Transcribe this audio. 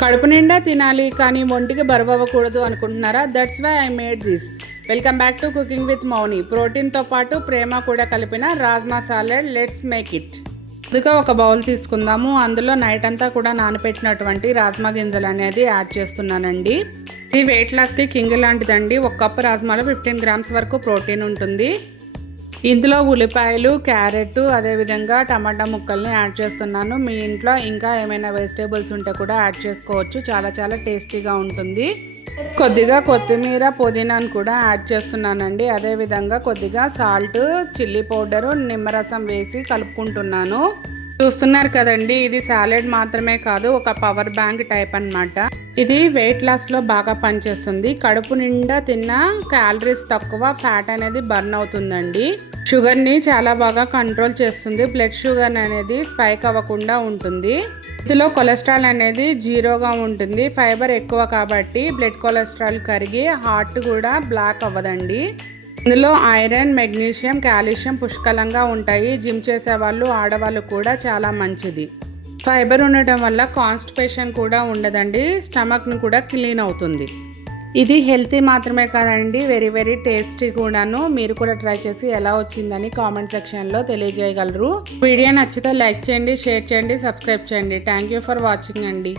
కడుపు నిండా తినాలి కానీ ఒంటికి బరువు అవ్వకూడదు అనుకుంటున్నారా? That's why I made this. Welcome back to cooking with Mouni. ప్రోటీన్తో పాటు ప్రేమ కూడా కలిపిన rajma salad. Let's make it. ముందుగా ఒక బౌల్ తీసుకుందాము. అందులో నైట్ అంతా కూడా నానబెట్టినటువంటి రాజ్మా గింజలు అనేది యాడ్ చేస్తున్నానండి. ఇది వెయిట్ లాస్కి కింగ్ లాంటిదండి. ఒక కప్పు రాజ్మాలో 15 గ్రామ్స్ వరకు ప్రోటీన్ ఉంటుంది. ఇందులో ఉల్లిపాయలు, క్యారెట్, అదేవిధంగా టమాటా ముక్కల్ని యాడ్ చేస్తున్నాను. మీ ఇంట్లో ఇంకా ఏమైనా వెజిటేబుల్స్ ఉంటే కూడా యాడ్ చేసుకోవచ్చు. చాలా టేస్టీగా ఉంటుంది. కొద్దిగా కొత్తిమీర, పుదీనాను కూడా యాడ్ చేస్తున్నానండి. అదేవిధంగా కొద్దిగా సాల్ట్, చిల్లీ పౌడరు, నిమ్మరసం వేసి కలుపుకుంటున్నాను. చూస్తున్నారు కదండి, ఇది సాలెడ్ మాత్రమే కాదు, ఒక పవర్ బ్యాంక్ టైప్ అన్నమాట. ఇది వెయిట్ లాస్లో బాగా పనిచేస్తుంది. కడుపు నిండా తిన్న క్యాలరీస్ తక్కువ, ఫ్యాట్ అనేది బర్న్ అవుతుందండి. షుగర్ని చాలా బాగా కంట్రోల్ చేస్తుంది. బ్లడ్ షుగర్ అనేది స్పైక్ అవ్వకుండా ఉంటుంది. ఇందులో కొలెస్ట్రాల్ అనేది జీరోగా ఉంటుంది. ఫైబర్ ఎక్కువ కాబట్టి బ్లడ్ కొలెస్ట్రాల్ కరిగి హార్ట్ కూడా బ్లాక్ అవ్వదండి. ఇందులో ఐరన్, మెగ్నీషియం, కాల్షియం పుష్కలంగా ఉంటాయి. జిమ్ చేసే వాళ్ళు, ఆడవాళ్ళు కూడా చాలా మంచిది. ఫైబర్ ఉండటం వల్ల కాన్స్టిపేషన్ కూడా ఉండదండి. స్టమక్ను కూడా క్లీన్ అవుతుంది. ఇది హెల్తీ మాత్రమే కాదండి, వెరీ టేస్టీ కూడాను. మీరు కూడా ట్రై చేసి ఎలా వచ్చిందని కామెంట్ సెక్షన్లో తెలియజేయగలరు. వీడియో నచ్చితే లైక్ చేయండి, షేర్ చేయండి, సబ్స్క్రైబ్ చేయండి. థ్యాంక్ యూ ఫర్ వాచింగ్ అండి.